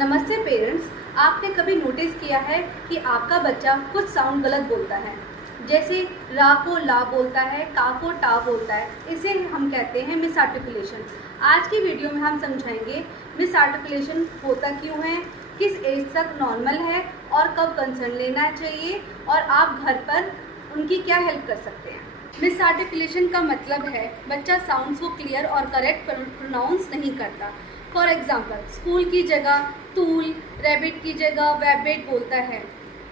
नमस्ते पेरेंट्स, आपने कभी नोटिस किया है कि आपका बच्चा कुछ साउंड गलत बोलता है, जैसे रा को ला बोलता है, का को टा बोलता है। इसे हम कहते हैं मिस आर्टिकुलेशन। आज की वीडियो में हम समझाएंगे मिस आर्टिकुलेशन होता क्यों है, किस एज तक नॉर्मल है और कब कंसर्न लेना चाहिए और आप घर पर उनकी क्या हेल्प कर सकते हैं। मिस आर्टिकुलेशन का मतलब है बच्चा साउंड्स को क्लियर और करेक्ट प्रोनाउंस नहीं करता। फॉर एग्जाम्पल, स्कूल की जगह टूल, रैबिट की जगह वैबिट बोलता है।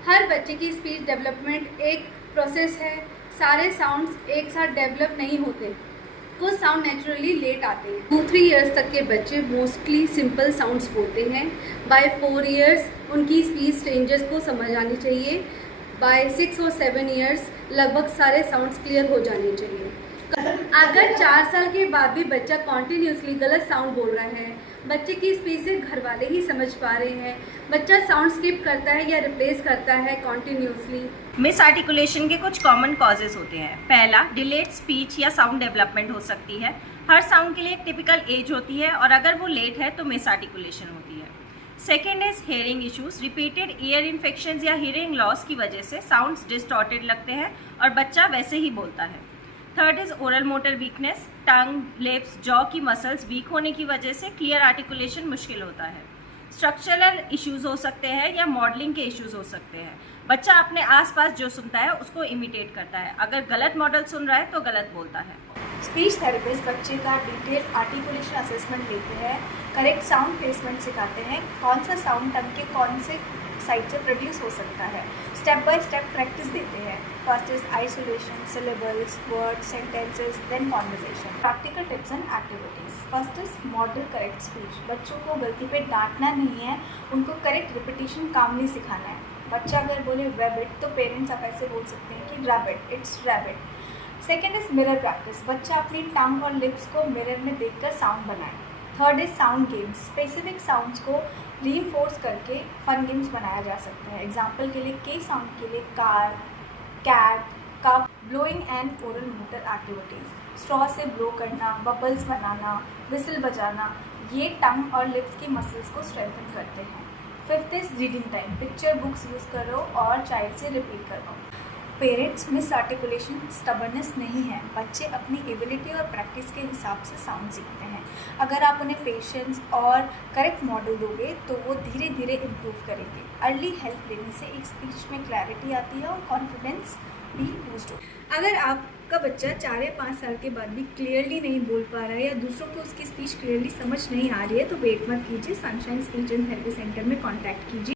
हर बच्चे की स्पीच डेवलपमेंट एक प्रोसेस है। सारे साउंड्स एक साथ डेवलप नहीं होते, कुछ साउंड नेचुरली लेट आते हैं। 2-3 ईयर्स तक के बच्चे मोस्टली सिंपल साउंड्स बोलते हैं। बाय 4 ईयर्स उनकी स्पीच स्ट्रेंजर्स को समझ आनी चाहिए। बाय 6 और 7 ईयर्स लगभग सारे साउंड्स क्लियर हो जाने चाहिए। अगर 4 साल के बाद भी बच्चा कॉन्टिन्यूसली गलत साउंड बोल रहा है, बच्चे की स्पीच से घर वाले ही समझ पा रहे हैं, बच्चा साउंड स्किप करता है या रिप्लेस करता है कॉन्टिन्यूसली। मिस आर्टिकुलेशन के कुछ कॉमन कॉजेज होते हैं। पहला, डिलेड स्पीच या साउंड डेवलपमेंट हो सकती है। हर साउंड के लिए एक टिपिकल एज होती है और अगर वो लेट है तो मिस आर्टिकुलेशन होती है। Second is hearing issues. Repeated year infections या हियरिंग लॉस की वजह से साउंड्स डिस्टॉर्टेड लगते हैं और बच्चा वैसे ही बोलता है। Third is oral motor weakness. Tongue, lips, jaw की मसल्स वीक होने की वजह से क्लियर आर्टिकुलेशन मुश्किल होता है। स्ट्रक्चरल इश्यूज हो सकते हैं या मॉडलिंग के इश्यूज हो सकते हैं। बच्चा अपने आसपास जो सुनता है उसको इमिटेट करता है। अगर गलत मॉडल सुन रहा है तो गलत बोलता है। स्पीच थेरेपिस्ट बच्चे का डिटेल आर्टिकुलेशन असेसमेंट लेते हैं, करेक्ट साउंड प्लेसमेंट सिखाते हैं, कौन सा साउंड टंग के कौन से साइड से प्रोड्यूस हो सकता है, स्टेप बाय स्टेप प्रैक्टिस देते हैं। First is isolation, syllables, word, sentences, then conversation. Practical tips and activities. First is model correct speech. बच्चों को गलती पे डांटना नहीं है, उनको करेक्ट रिपीटिशन कामली सिखाना है। बच्चा अगर बोले रैबिट तो पेरेंट्स आप ऐसे बोल सकते हैं कि rabbit, it's rabbit. Second is mirror practice. बच्चा अपनी टंग और लिप्स को मिरर में देखकर साउंड बनाए। Third is sound games. Specific sounds को रीइंफोर्स करके फन गेम्स बनाया जा सकता है। एग्जाम्पल के लिए के साउंड के लिए car, cat, cup. Blowing and oral motor activities. Straw से ब्लो करना, बबल्स बनाना, विसल बजाना, ये टंग और लिप्स की मसल्स को स्ट्रेंथन करते हैं। Fifth is reading time. Picture books use करो और चाइल्ड से रिपीट करवाओ। पेरेंट्स, मिस आर्टिकुलेशन स्टबर्नेस नहीं है। बच्चे अपनी एबिलिटी और प्रैक्टिस के हिसाब से साउंड सीखते हैं। अगर आप उन्हें पेशेंस और करेक्ट मॉडल दोगे तो वो धीरे धीरे इम्प्रूव करेंगे। अर्ली हेल्प लेने से एक स्पीच में क्लैरिटी आती है और कॉन्फिडेंस भी बूस्ट होता है। अगर आपका बच्चा 4 या 5 साल के बाद भी क्लियरली नहीं बोल पा रहा है या दूसरों को उसकी स्पीच क्लियरली समझ नहीं आ रही है तो वेट मत कीजिए, sunshine speech and therapy centre में कॉन्टैक्ट कीजिए।